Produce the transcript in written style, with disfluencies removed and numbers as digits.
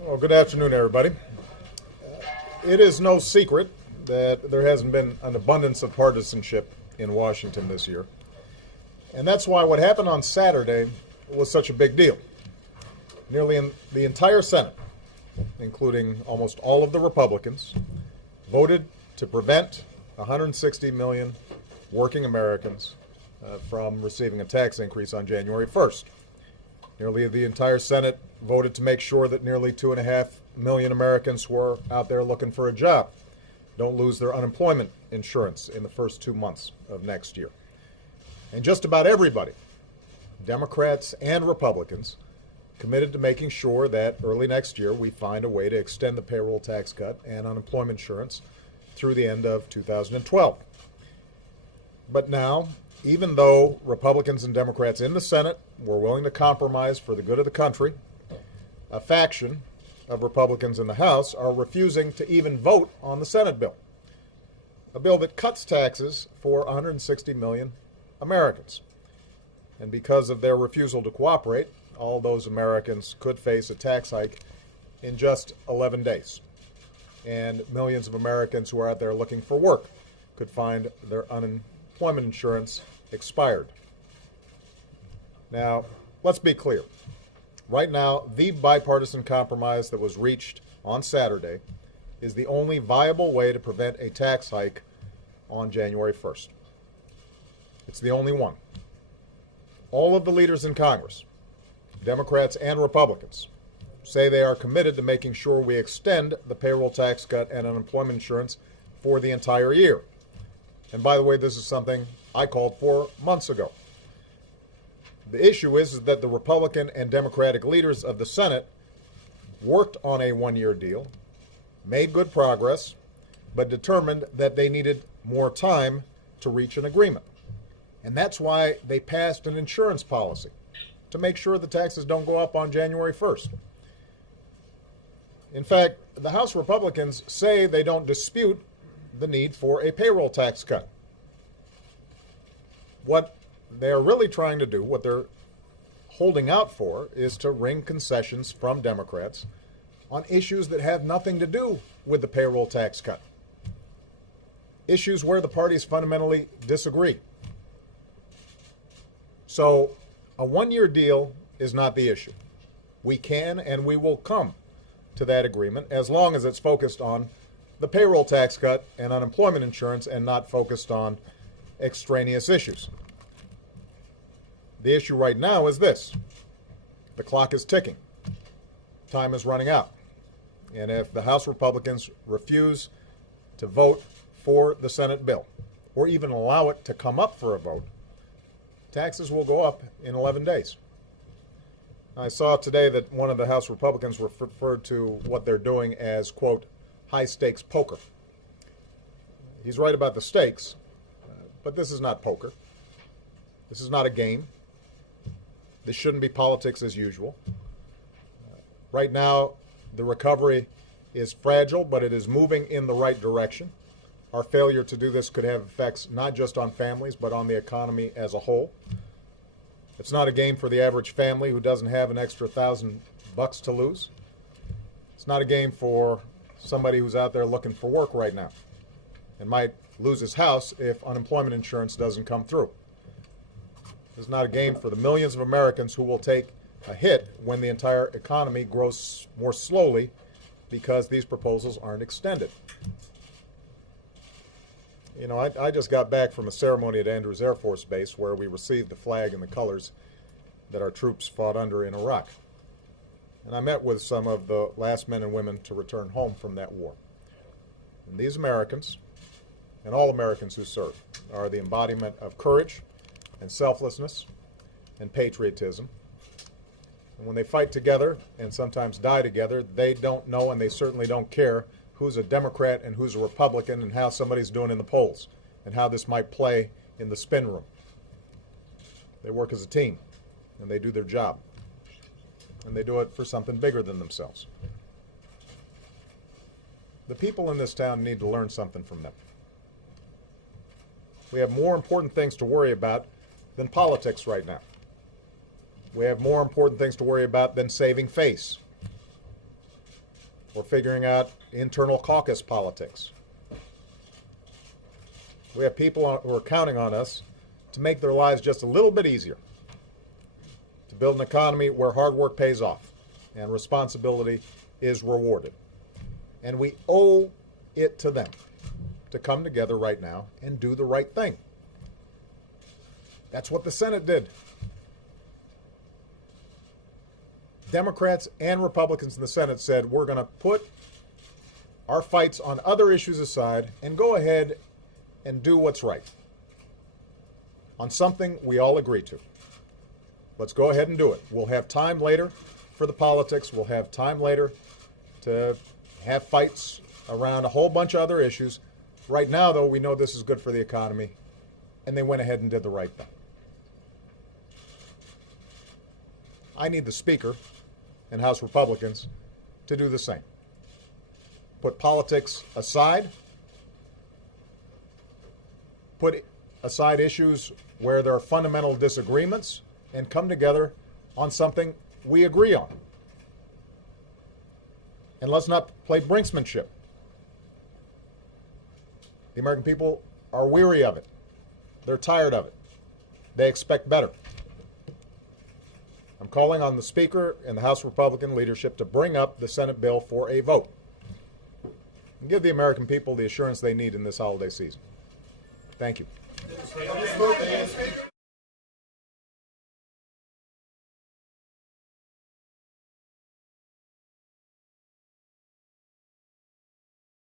Well, good afternoon, everybody. It is no secret that there hasn't been an abundance of partisanship in Washington this year. And that's why what happened on Saturday was such a big deal. Nearly the entire Senate, including almost all of the Republicans, voted to prevent 160 million working Americans from receiving a tax increase on January 1st. Nearly the entire Senate voted to make sure that nearly 2.5 million Americans who are out there looking for a job don't lose their unemployment insurance in the first 2 months of next year. And just about everybody, Democrats and Republicans, committed to making sure that early next year we find a way to extend the payroll tax cut and unemployment insurance through the end of 2012. But now, even though Republicans and Democrats in the Senate were willing to compromise for the good of the country, a faction of Republicans in the House are refusing to even vote on the Senate bill, a bill that cuts taxes for 160 million Americans. And because of their refusal to cooperate, all those Americans could face a tax hike in just 11 days. And millions of Americans who are out there looking for work could find their unemployment insurance expired. Now, let's be clear. Right now, the bipartisan compromise that was reached on Saturday is the only viable way to prevent a tax hike on January 1st. It's the only one. All of the leaders in Congress, Democrats and Republicans, say they are committed to making sure we extend the payroll tax cut and unemployment insurance for the entire year. And by the way, this is something I called for months ago. The issue is that the Republican and Democratic leaders of the Senate worked on a one-year deal, made good progress, but determined that they needed more time to reach an agreement. And that's why they passed an insurance policy to make sure the taxes don't go up on January 1st. In fact, the House Republicans say they don't dispute the need for a payroll tax cut. What they're really trying to do, what they're holding out for, is to wring concessions from Democrats on issues that have nothing to do with the payroll tax cut. Issues where the parties fundamentally disagree. So a one-year deal is not the issue. We can and we will come to that agreement as long as it's focused on the payroll tax cut and unemployment insurance and not focused on extraneous issues. The issue right now is this. The clock is ticking. Time is running out. And if the House Republicans refuse to vote for the Senate bill, or even allow it to come up for a vote, taxes will go up in 11 days. I saw today that one of the House Republicans referred to what they're doing as, quote, high-stakes poker. He's right about the stakes, but this is not poker. This is not a game. This shouldn't be politics as usual. Right now, the recovery is fragile, but it is moving in the right direction. Our failure to do this could have effects not just on families, but on the economy as a whole. It's not a game for the average family who doesn't have an extra $1,000 to lose. It's not a game for somebody who's out there looking for work right now and might lose his house if unemployment insurance doesn't come through. This is not a game for the millions of Americans who will take a hit when the entire economy grows more slowly because these proposals aren't extended. You know, I just got back from a ceremony at Andrews Air Force Base where we received the flag and the colors that our troops fought under in Iraq. And I met with some of the last men and women to return home from that war. And these Americans, and all Americans who serve, are the embodiment of courage and selflessness and patriotism. And when they fight together and sometimes die together, they don't know and they certainly don't care who's a Democrat and who's a Republican and how somebody's doing in the polls and how this might play in the spin room. They work as a team and they do their job. And they do it for something bigger than themselves. The people in this town need to learn something from them. We have more important things to worry about than politics right now. We have more important things to worry about than saving face. We're figuring out internal caucus politics. We have people who are counting on us to make their lives just a little bit easier, to build an economy where hard work pays off and responsibility is rewarded. And we owe it to them to come together right now and do the right thing. That's what the Senate did. Democrats and Republicans in the Senate said, we're going to put our fights on other issues aside and go ahead and do what's right on something we all agree to. Let's go ahead and do it. We'll have time later for the politics. We'll have time later to have fights around a whole bunch of other issues. Right now, though, we know this is good for the economy, and they went ahead and did the right thing. I need the Speaker and House Republicans to do the same. Put politics aside. Put aside issues where there are fundamental disagreements and come together on something we agree on. And let's not play brinksmanship. The American people are weary of it. They're tired of it. They expect better. I'm calling on the Speaker and the House Republican leadership to bring up the Senate bill for a vote and give the American people the assurance they need in this holiday season. Thank you.